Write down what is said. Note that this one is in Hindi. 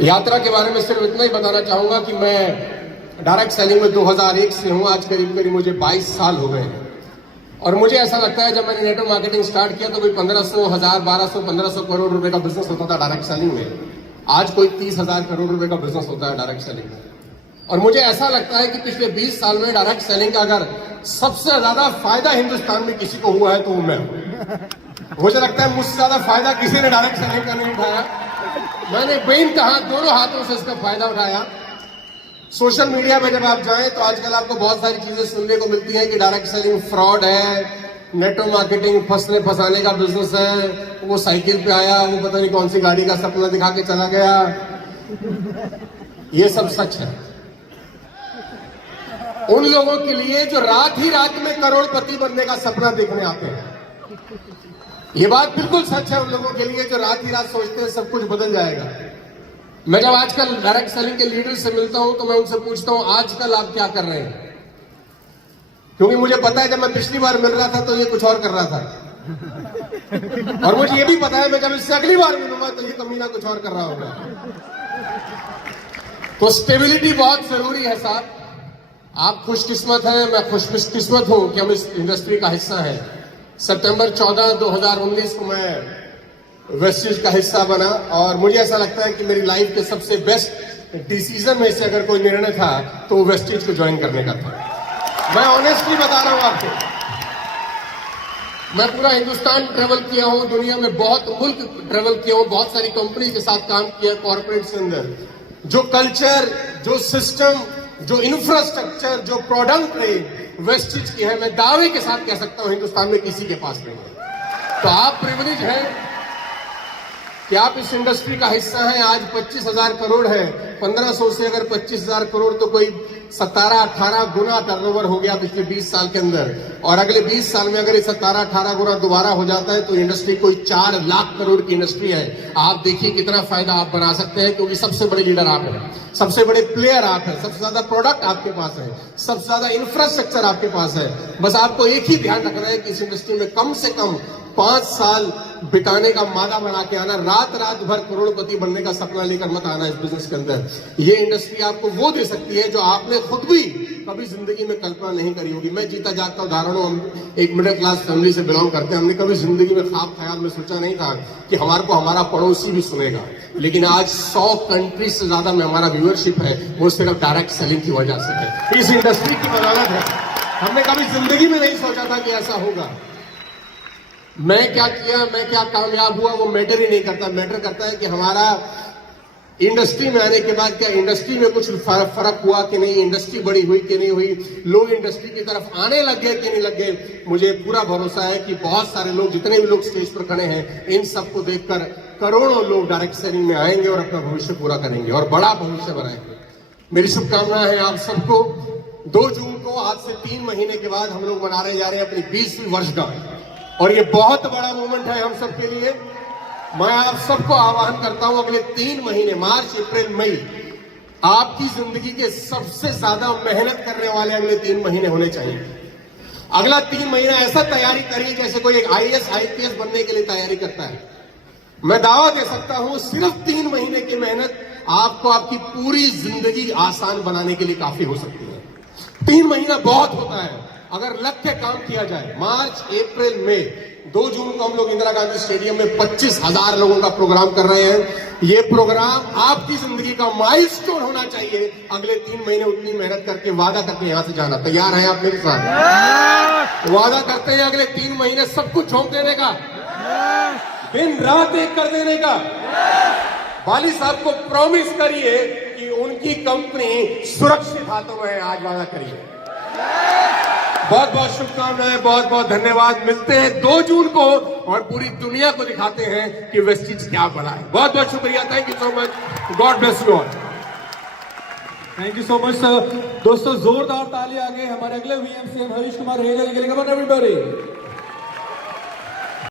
यात्रा के बारे में सिर्फ इतना ही बताना चाहूंगा कि मैं डायरेक्ट सेलिंग में 2001 से हूं। आज करीब करीब मुझे 22 साल हो गए हैं और मुझे ऐसा लगता है जब मैंने नेटवर्क मार्केटिंग स्टार्ट किया तो कोई 1500, 1000, 1200, 1500 करोड़ रुपए का बिजनेस होता था डायरेक्ट सेलिंग में। आज कोई 30,000 करोड़ रुपए का बिजनेस होता है डायरेक्ट सेलिंग में। और मुझे ऐसा लगता है कि पिछले 20 साल में डायरेक्ट सेलिंग का अगर सबसे ज्यादा फायदा हिंदुस्तान में किसी को हुआ है तो मैं हूं। मुझे लगता है मुझसे ज्यादा फायदा किसी ने डायरेक्ट सेलिंग का नहीं उठाया। मैंने बेइंतहा दोनों हाथों से इसका फायदा उठाया। सोशल मीडिया पे जब आप जाएं तो आजकल आपको बहुत सारी चीजें सुनने को मिलती हैं कि डायरेक्ट सेलिंग फ्रॉड है, नेटवर्क मार्केटिंग फंसने फंसाने का बिजनेस है, वो साइकिल पे आया, वो पता नहीं कौन सी गाड़ी का सपना दिखा के चला गया। ये सब सच है उन लोगों के लिए जो रात ही रात में करोड़पति बनने का सपना देखने आते हैं। ये बात बिल्कुल सच है उन लोगों के लिए जो रात ही रात सोचते हैं सब कुछ बदल जाएगा। मैं जब आजकल डायरेक्ट सेलिंग के लीडर से मिलता हूं तो मैं उनसे पूछता हूं आजकल आप क्या कर रहे हैं, क्योंकि मुझे पता है जब मैं पिछली बार मिल रहा था तो ये कुछ और कर रहा था और मुझे ये भी पता है मैं जब इससे अगली बार मिलूंगा तो ये कमीना कुछ और कर रहा होगा। तो स्टेबिलिटी बहुत जरूरी है साहब। आप खुशकिस्मत हैं, मैं खुशकिस्मत हूं कि हम इस इंडस्ट्री का हिस्सा हैं। सितंबर 14, 2019 को मैं वेस्टिज का हिस्सा बना और मुझे ऐसा लगता है कि मेरी लाइफ के सबसे बेस्ट डिसीजन में से अगर कोई निर्णय था तो वेस्टिज को ज्वाइन करने का था। मैं ऑनेस्टली बता रहा हूं आपको, मैं पूरा हिंदुस्तान ट्रेवल किया हूं, दुनिया में बहुत मुल्क ट्रेवल किया हूं, बहुत सारी कंपनी के साथ काम किया कॉर्पोरेट के अंदर। जो कल्चर, जो सिस्टम, जो इंफ्रास्ट्रक्चर, जो प्रोडक्ट रेंज वेस्टिज की है, मैं दावे के साथ कह सकता हूं हिंदुस्तान में किसी के पास नहीं है। तो आप प्रिविलेज हैं कि आप इस इंडस्ट्री का हिस्सा हैं। आज 25,000 करोड़ है, 1500 से अगर 25,000 करोड़ तो कोई 17-18 गुना टर्नओवर हो गया पिछले 20 साल के अंदर। और अगले 20 साल में अगर ये 17-18 गुना दोबारा हो जाता है तो इंडस्ट्री कोई 4 लाख करोड़ की इंडस्ट्री है। आप देखिए कितना फायदा आप बना सकते हैं, क्योंकि सबसे बड़े लीडर आप हैं, सबसे बड़े प्लेयर आप हैं, सबसे ज्यादा प्रोडक्ट आपके पास है, सबसे ज्यादा इंफ्रास्ट्रक्चर आपके पास है। बस आपको एक ही ध्यान रखना है कि इस इंडस्ट्री में कम से कम 5 साल बिताने का मादा बना के आना, रात भर करोड़पति बनने का सपना लेकर मत आना इस बिजनेस के अंदर। ये इंडस्ट्री आपको वो दे सकती है जो आपने खुद भी कभी जिंदगी में कल्पना नहीं करी होगी। मैं जीता जागता उदाहरण हूं, हम एक मिडिल क्लास फैमिली से बिलोंग करते हैं। हमने कभी जिंदगी में ख्वाब ख्याल में सोचा नहीं था कि हमारे को हमारा पड़ोसी भी सुनेगा, लेकिन आज 100 कंट्री से ज्यादा में हमारा व्यूअरशिप है, वो सिर्फ डायरेक्ट सेलिंग की वजह से है। इस इंडस्ट्री की बदौलत है। हमने कभी जिंदगी में नहीं सोचा था कि ऐसा होगा। मैं क्या किया, मैं क्या कामयाब हुआ, वो मैटर ही नहीं करता। मैटर करता है कि हमारा इंडस्ट्री में आने के बाद क्या इंडस्ट्री में कुछ फर्क हुआ कि नहीं, इंडस्ट्री बड़ी हुई कि नहीं हुई, लोग इंडस्ट्री की तरफ आने लग गए कि नहीं लग गए। मुझे पूरा भरोसा है कि बहुत सारे लोग, जितने भी लोग स्टेज पर खड़े हैं, इन सबको देखकर करोड़ों लोग डायरेक्ट सेलिंग में आएंगे और अपना भविष्य पूरा करेंगे और बड़ा भविष्य बनाएंगे। मेरी शुभकामनाएं हैं आप सबको। 2 जून को आज से 3 महीने के बाद हम लोग मनाने जा रहे हैं अपनी 20वीं वर्षगांठ और ये बहुत बड़ा मोमेंट है हम सबके लिए। मैं आप सबको आह्वान करता हूं अगले 3 महीने, मार्च, अप्रैल, मई, आपकी जिंदगी के सबसे ज्यादा मेहनत करने वाले अगले 3 महीने होने चाहिए। अगला 3 महीना ऐसा तैयारी करिए जैसे कोई एक IAS, IPS बनने के लिए तैयारी करता है। मैं दावा दे सकता हूं सिर्फ 3 महीने की मेहनत आपको आपकी पूरी जिंदगी आसान बनाने के लिए काफी हो सकती है। 3 महीना बहुत होता है अगर लग के काम किया जाए। मार्च, अप्रैल, मई, 2 जून को हम लोग इंदिरा गांधी स्टेडियम में 25,000 लोगों का प्रोग्राम कर रहे हैं। ये प्रोग्राम आपकी जिंदगी का माइलस्टोन होना चाहिए। अगले 3 महीने उतनी मेहनत करके वादा करके यहां से जाना। तैयार हैं आप मेरे साथ? वादा करते हैं अगले 3 महीने सब कुछ झोंक देने का, दिन रात एक कर देने का। वाली साहब को प्रॉमिस करिए कि उनकी कंपनी सुरक्षित हाथों में है। आज वादा करिए। बहुत बहुत शुभकामनाएं, बहुत बहुत धन्यवाद। मिलते हैं 2 जून को और पूरी दुनिया को दिखाते हैं कि वेस्टिज क्या बना है। बहुत बहुत शुक्रिया। Thank you so much. God bless you all. Thank you so much sir. दोस्तों जोरदार ताली आगे हमारे अगले VMC हरीश कुमार हेगल के लिए। एवरीबॉडी